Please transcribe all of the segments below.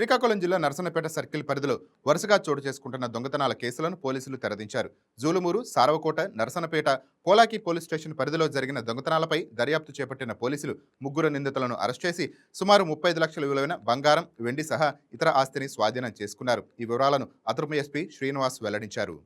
శ్రీకాకుళం జిల్లా నరసన్నపేట సర్కిల్ పరిధిలో వరుసగా చోటు చేసుకుంటున్న దొంగతనాల కేసులను పోలీసులు తెరదించారు. జూలుమూరు, సారవకోట, నరసన్నపేట, పోలాకి పోలీస్ స్టేషన్ పరిధిలో జరిగిన దొంగతనాలపై దర్యాప్తు చేపట్టిన పోలీసులు ముగ్గురు నిందితులను అరెస్ట్ చేసి సుమారు 35 లక్షల విలువైన బంగారం, వెండి సహా ఇతర ఆస్తిని స్వాధీనం చేసుకున్నారు. ఈ వివరాలను అదనపు ఎస్పీ శ్రీనివాస్ వెల్లడించారు.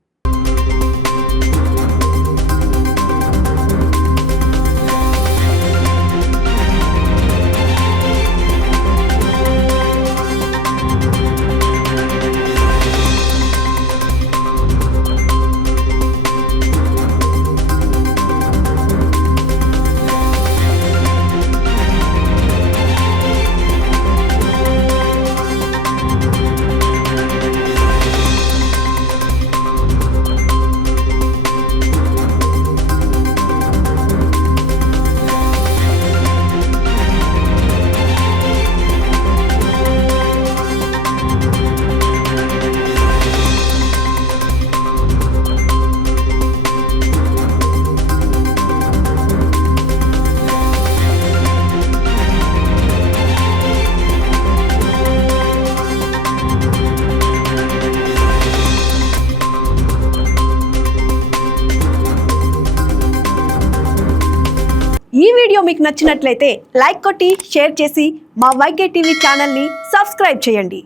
ఈ వీడియో మీకు నచ్చినట్లయితే లైక్ కొట్టి షేర్ చేసి మా వైకే టీవీ ఛానల్ని సబ్స్క్రైబ్ చేయండి.